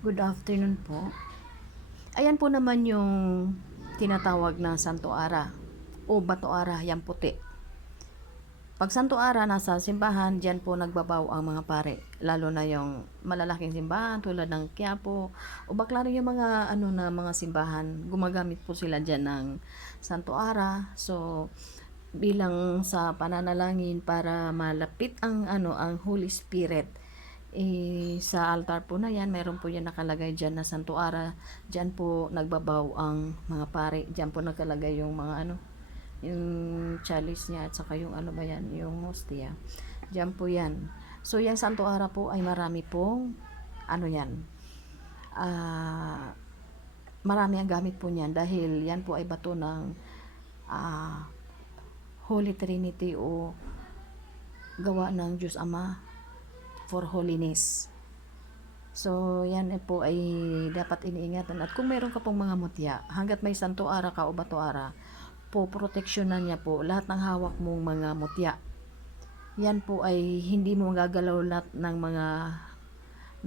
Good afternoon po. Ayan po naman yung tinatawag na Santo Ara o Bato Ara, yang puti. Pag Santo Ara, nasa simbahan, dyan po nagbabaw ang mga pare. Lalo na yung malalaking simbahan tulad ng Quiapo o Baclaran, yung mga mga simbahan, gumagamit po sila dyan ng Santo Ara. So, bilang sa pananalangin para malapit ang Holy Spirit, sa altar po na yan, meron po yan nakalagay dyan na Santo Ara. Dyan po nagbabaw ang mga pare. Dyan po nakalagay yung mga yung chalice niya at saka yung ano ba yan, yung hostia. Dyan po yan. So, yung Santo Ara po ay marami pong yan, ah, marami ang gamit po niyan dahil yan po ay bato ng ah, Holy Trinity o gawa ng Diyos Ama for holiness. So, yan po ay dapat iniingatan. At kung meron ka pong mga mutya, hanggat may Santo Ara ka o Bato Ara, po proteksyonan niya po lahat ng hawak mong mga mutya. Yan po ay hindi mo magagalaw lahat ng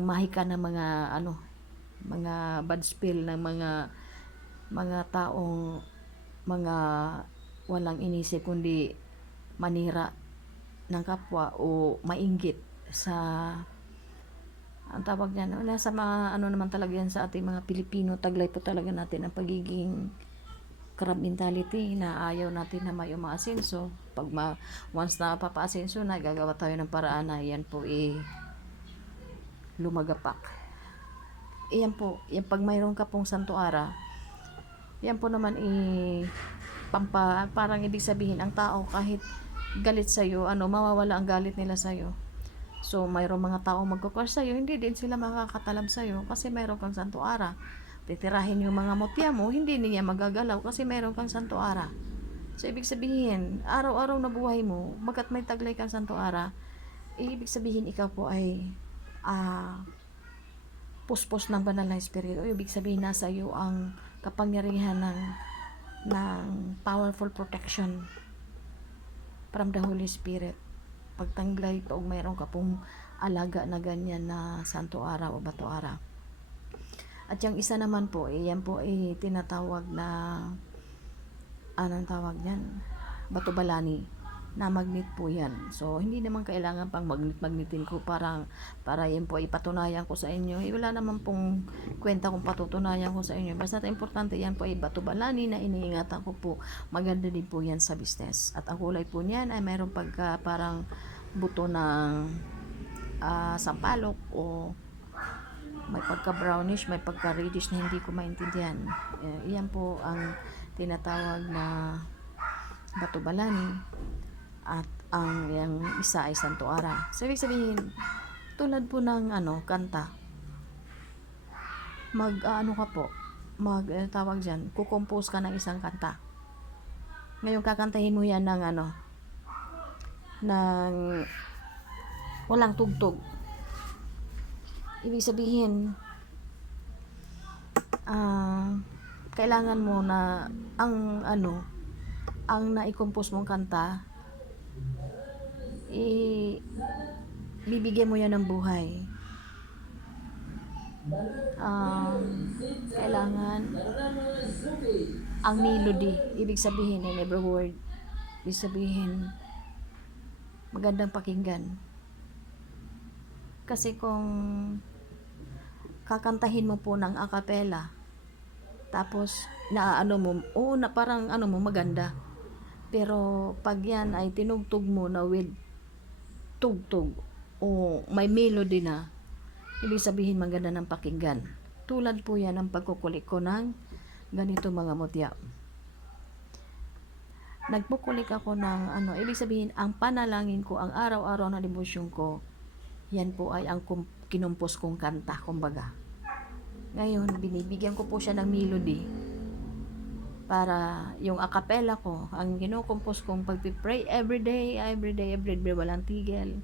mahika ng mga bad spill ng mga taong mga walang inisip kundi manira ng kapwa o mainggit sa ang tawag niyan, wala sa mga naman talaga yan sa ating mga Pilipino. Taglay po talaga natin ang pagiging crab mentality na ayaw natin na may umaasenso. Once na papaasenso na, gagawa tayo ng paraan na yan po lumagapak. Yan po, yan pag mayroon ka pong Santo Ara, yan po naman parang ibig sabihin ang tao kahit galit sa'yo, mawawala ang galit nila sa'yo. So, mayroong mga tao magkukurs sa'yo, hindi din sila makakatalab sa'yo kasi mayroon kang Santo Ara. Titirahin yung mga mutya mo, hindi niya magagalaw kasi mayroon kang Santo Ara. So, ibig sabihin, araw-araw na buhay mo, magkat may taglay kang Santo Ara, ibig sabihin ikaw po ay puspos ng banal na espiritu. Ibig sabihin nasa iyo ang kapangyarihan ng powerful protection from the Holy Spirit. Pagtanglay pag mayroon ka pong alaga na ganyan na Santo Ara o Bato Ara. At yung isa naman po, yan po ay tinatawag na anong tawag yan? Bato Balani na magnet po yan. So, hindi naman kailangan pang magnetin ko para yan po ipatunayan ko sa inyo. Wala naman pong kwenta kung patutunayan ko sa inyo. Basta importante yan po ay Bato Balani na iniingatan ko po. Maganda din po yan sa business. At ang kulay po niyan ay mayroong pagka parang buto ng sampalok o may pagka brownish, may pagka reddish na hindi ko maintindihan. Iyan po ang tinatawag na Bato Balani. At ang yung isa ay Santo Ara. So, ibig sabihin, tulad po ng kanta, ka po, tawag dyan, kukompose ka ng isang kanta. Ngayon, kakantahin mo yan ng walang tugtog. Ibig sabihin, kailangan mo na ang nai-compose mong kanta, bibigyan mo yan ng buhay. Kailangan ang melody, ibig sabihin in every word, ibig sabihin magandang pakinggan. Kasi kung kakantahin mo po ng a cappella, tapos parang maganda, pero pag yan ay tinugtog mo na with tugtog o may melody na, ibig sabihin maganda ng pakinggan. Tulad po yan ng pagkukulik ko ng ganito mga mutya. Nagpukulik ako ng ibig sabihin ang panalangin ko, ang araw-araw na debosyon ko, yan po ay ang kinumpos kong kanta, kumbaga. Ngayon, binibigyan ko po siya ng melody para yung a cappella ko, ang kinukumpos kong pagpipray everyday, walang tigil.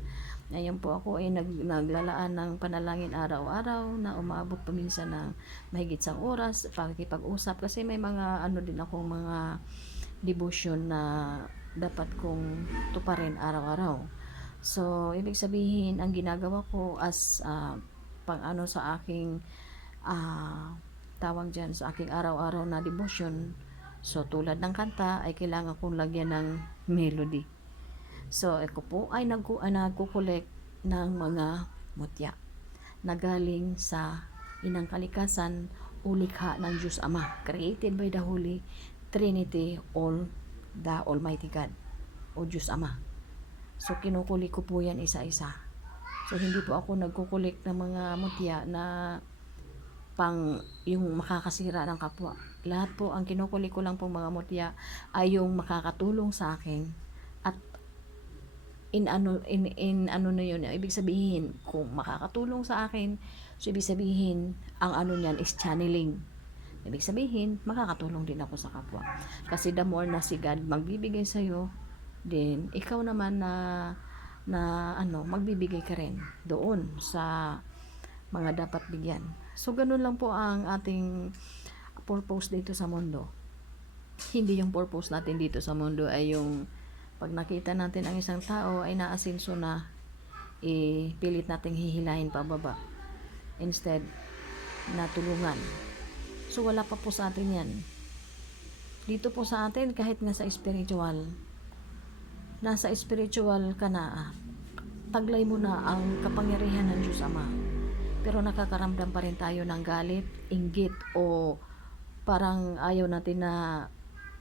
Ngayon po ako ay naglalaan ng panalangin araw-araw na umabot pa minsan ng mahigit 1 oras, pakikipag-usap kasi may mga din akong mga devotion na dapat kong tuparin araw-araw. So, ibig sabihin, ang ginagawa ko as sa aking ah, tawag dyan sa aking araw-araw na devotion. So, tulad ng kanta ay kailangan kong lagyan ng melody. So, ako po ay nagkukulik ng mga mutya na galing sa inang kalikasan o likha ng Diyos Ama, created by the Holy Trinity, all the Almighty God o Diyos Ama. So, kinukulik ko po yan isa-isa. So, hindi po ako nagkukulik ng mga mutya na pang yung makakasira ng kapwa. Lahat po ang kinukulik ko lang pong mga mutya ay yung makakatulong sa akin. At in ano na yun, ibig sabihin kung makakatulong sa akin, so ibig sabihin ang ano niyan is channeling. Ibig sabihin makakatulong din ako sa kapwa. Kasi the more na si God magbibigay sa iyo, then ikaw naman na magbibigay ka rin doon sa mga dapat bigyan. So ganun lang po ang ating purpose dito sa mundo. Hindi yung purpose natin dito sa mundo ay yung pag nakita natin ang isang tao ay naasenso na, pilit nating hihilahin pababa. Instead, natulungan. So wala pa po sa atin yan. Dito po sa atin, kahit nga sa spiritual, nasa spiritual ka na, taglay mo na ang kapangyarihan ng Diyos Ama. Pero nakakaramdam pa rin tayo ng galit, inggit, o parang ayaw natin na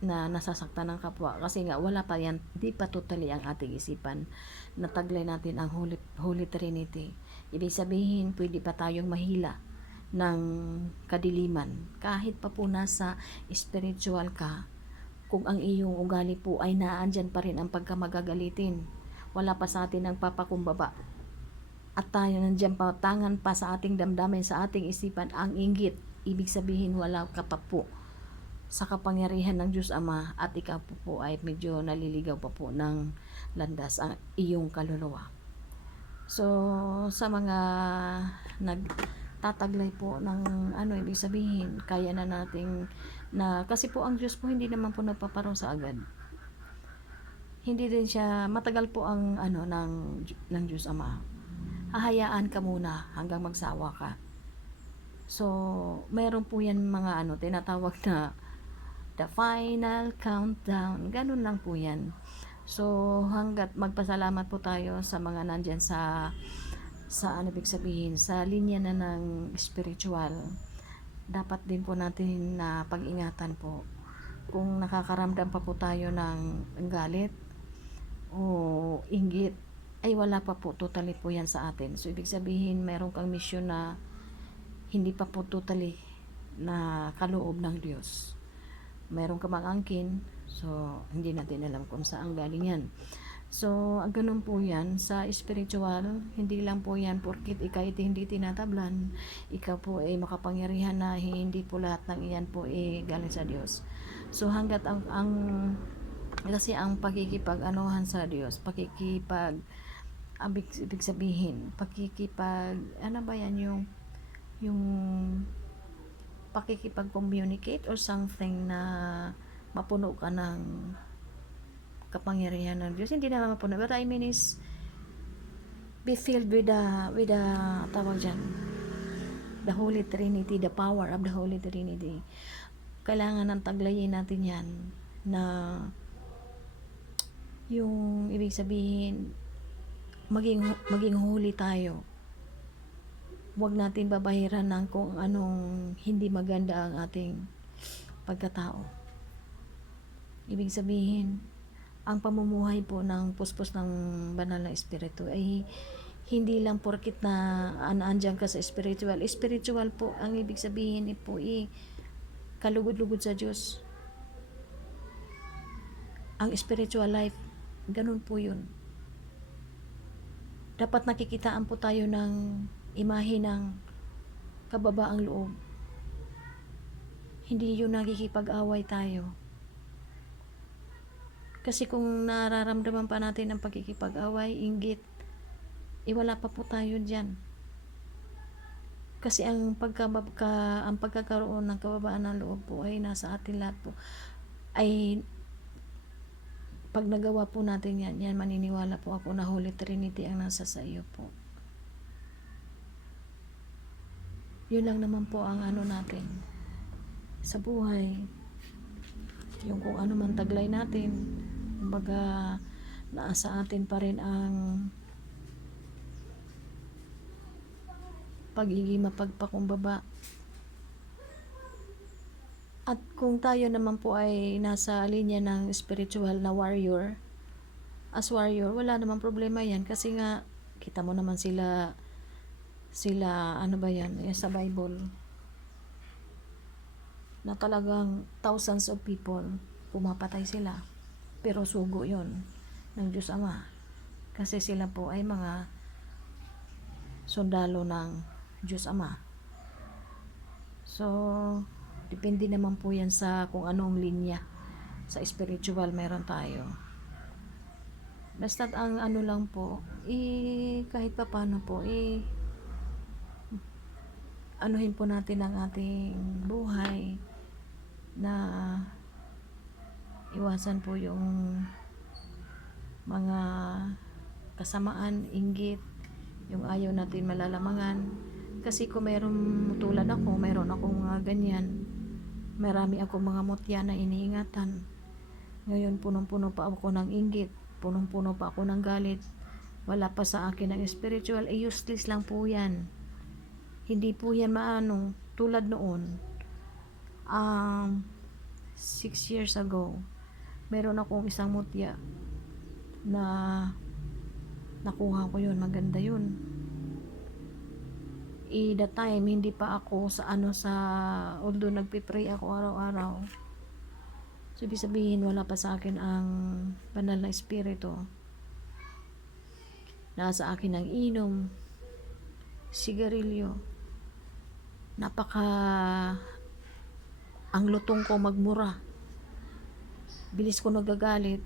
nasasaktan ng kapwa kasi nga wala pa yan, di pa totally ang ating isipan na taglay natin ang Holy Trinity. Ibig sabihin pwede pa tayong mahila ng kadiliman kahit pa po nasa spiritual ka. Kung ang iyong ugali po ay naandyan pa rin ang pagkamagagalitin, wala pa sa atin ang papakumbaba, at tayo nandyan pa, tangan pa sa ating damdamin, sa ating isipan ang inggit, ibig sabihin wala ka pa po sa kapangyarihan ng Diyos Ama, at ikaw po ay medyo naliligaw pa po ng landas ang iyong kaluluwa. So, sa mga nagtataglay po ng ibig sabihin, kaya na nating na, kasi po ang Diyos po hindi naman po nagpaparong sa agad. Hindi din siya, matagal po ang ng Diyos Ama. Hahayaan ka muna hanggang magsawa ka. So, meron po yan mga tinatawag na the final countdown. Ganun lang po yan. So, hanggat magpasalamat po tayo sa mga nandyan sa ibig sabihin, sa linya na ng spiritual, dapat din po natin na pag-ingatan po. Kung nakakaramdam pa po tayo ng galit o inggit, ay wala pa po totally po yan sa atin. So, ibig sabihin, meron kang mission na hindi pa po totally na kaloob ng Diyos. Meron ka angkin, so hindi natin alam kung saan galing yan. So, ganun po yan sa spiritual. Hindi lang po yan porkit ikaw hindi tinatablan, ikaw po ay makapangyarihan na hindi po lahat ng iyan po galing sa Diyos. So, hanggat kasi ang pakikipag-anuhan sa Diyos, ibig sabihin, yung pakikipag-communicate or something na mapuno ka ng kapangyarihan ng Diyos. Hindi naman mapuno, but I mean is be filled with the tawag dyan, the Holy Trinity, the power of the Holy Trinity. Kailangan ng taglayin natin yan na yung ibig sabihin maging holy tayo. Huwag natin babahiran ng kung anong hindi maganda ang ating pagkatao. Ibig sabihin, ang pamumuhay po ng puspos ng banal na espiritu ay hindi lang porkit na andyan ka sa spiritual. Spiritual po, ang ibig sabihin po kalugod-lugod sa Diyos. Ang spiritual life, ganun po yun. Dapat nakikitaan po tayo ng imahe ng kababaang loob. Hindi yun nakikipag-away tayo. Kasi kung nararamdaman pa natin ang pagkikipag-away, inggit, wala pa po tayo dyan. Kasi ang pagkakaroon ng kababaan ng loob po ay nasa atin lahat po. Ay pag nagawa po natin yan, maniniwala po ako na Holy Trinity ang nasa sa iyo po. Yun lang naman po ang ano natin sa buhay. Yung kung ano man taglay natin, kumbaga nasa atin pa rin ang pagiging mapagpakumbaba. At kung tayo naman po ay nasa linya ng spiritual na warrior, as warrior, wala namang problema yan kasi nga kita mo naman sila ano ba yan, sa Bible na talagang thousands of people pumapatay sila, pero sugo yon ng Diyos Ama kasi sila po ay mga sundalo ng Diyos Ama. So depende naman po yan sa kung anong linya sa spiritual meron tayo. Basta ang ano lang po, kahit pa paano po, anuhin po natin ang ating buhay na iwasan po yung mga kasamaan, inggit, yung ayaw natin malalamangan. Kasi kung meron tulad ako, meron akong mga ganyan, marami akong mga mutya na iniingatan. Ngayon punong-puno pa ako ng inggit, punong-puno pa ako ng galit, wala pa sa akin ang spiritual, useless lang po yan. Hindi po yan maano, tulad noon 6 years ago, meron akong isang mutya na nakuha ko yun, maganda yun. The time, hindi pa ako sa although nagpipray ako araw-araw, so ibig sabihin wala pa sa akin ang banal na espiritu. Nasa akin ang inom, sigarilyo, ang lutong ko magmura, bilis ko nagagalit.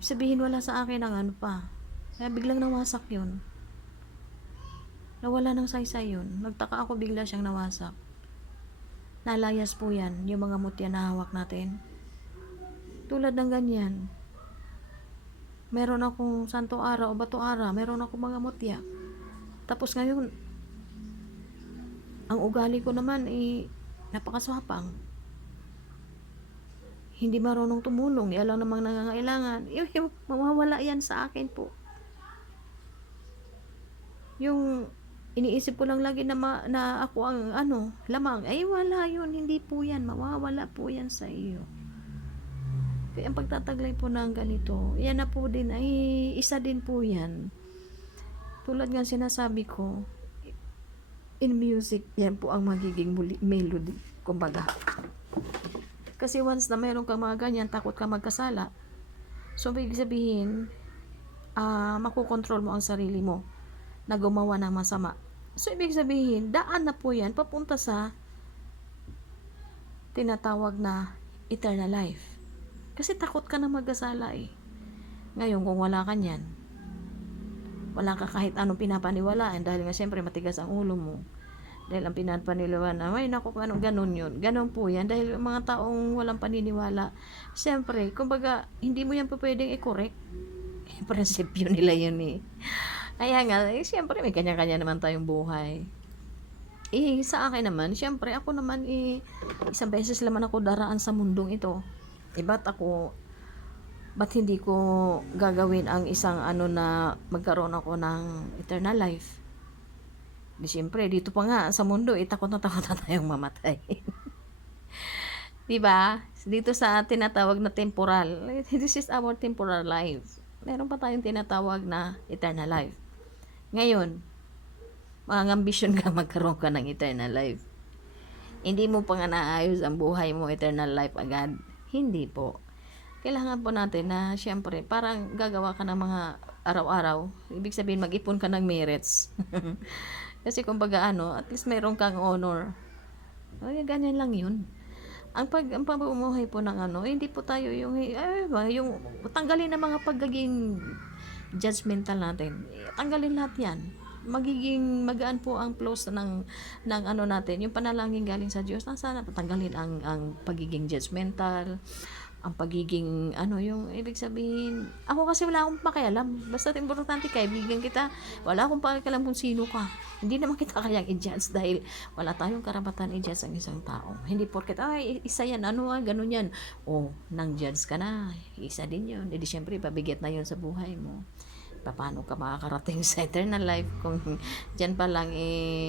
Sabihin wala sa akin ang ano pa, kaya biglang nawasak yun, nawala ng saysay yun. Nagtaka ako, bigla siyang nawasak. Nalayas po yan, yung mga mutya na hawak natin. Tulad ng ganyan, meron akong santo ara o bato ara, meron akong mga mutya. Tapos ngayon, ang ugali ko naman napakaswapang, hindi marunong tumulong, alam namang nangangailangan, mawawala yan sa akin po. Yung iniisip ko lang lagi na ako ang lamang, wala yun, hindi po yan, mawawala po yan sa iyo. Kaya ang pagtataglay po ng ganito, yan na po din, isa din po yan. Tulad nga sinasabi ko, in music, yan po ang magiging melody, kumbaga. Kasi once na meron kang mga ganyan, takot ka magkasala, so ibig sabihin, makokontrol mo ang sarili mo na gumawa ng masama. So ibig sabihin, daan na po yan papunta sa tinatawag na eternal life. Kasi takot ka na magkasala Ngayon, kung wala ka niyan, wala ka kahit anong pinapaniwalaan, dahil nga siyempre matigas ang ulo mo. Dahil ang pinapaniwalaan na, naku, ganun yun. Ganun po yan. Dahil mga taong walang paniniwala, siyempre, kumbaga, hindi mo yan pa pwedeng i-correct. Prinsipyo nila yun Kaya nga, siyempre, may kanya-kanya naman tayong buhay. Sa akin naman, siyempre, ako naman, isang beses naman ako daraan sa mundong ito. Ba't hindi ko gagawin ang isang na magkaroon ako ng eternal life? Di siyempre, dito pa nga sa mundo, takot na tayong mamatay. Diba? Dito sa tinatawag na temporal, this is our temporal life. Meron pa tayong tinatawag na eternal life. Ngayon, ambisyon ka magkaroon ka ng eternal life. Hindi mo pa nga naayos ang buhay mo, eternal life agad. Hindi po. Kailangan po natin na, siyempre, parang gagawa ka ng mga araw-araw. Ibig sabihin, mag-ipon ka ng merits. Kasi kumbaga, at least meron kang honor. Ganyan lang yun. Ang pamumuhay po ng hindi po tayo yung tanggalin ang mga pagiging judgmental natin. Tanggalin lahat yan. Magaan po ang flows ng natin, yung panalangin galing sa Diyos. Sana patanggalin ang pagiging judgmental, ang pagiging ano, yung ibig sabihin, ako kasi wala akong pakialam. Basta importante kaibigan kita. Wala akong pakialam kung sino ka. Hindi naman kita kayang i-judge dahil wala tayong karapatan i-judge ang isang tao. Hindi porket, ay, isa yan, ano, ganun yan. O, nang judge ka na, isa din yun. Hindi, syempre, pabigat na yun sa buhay mo. Paano ka makakarating sa eternal life kung dyan pa lang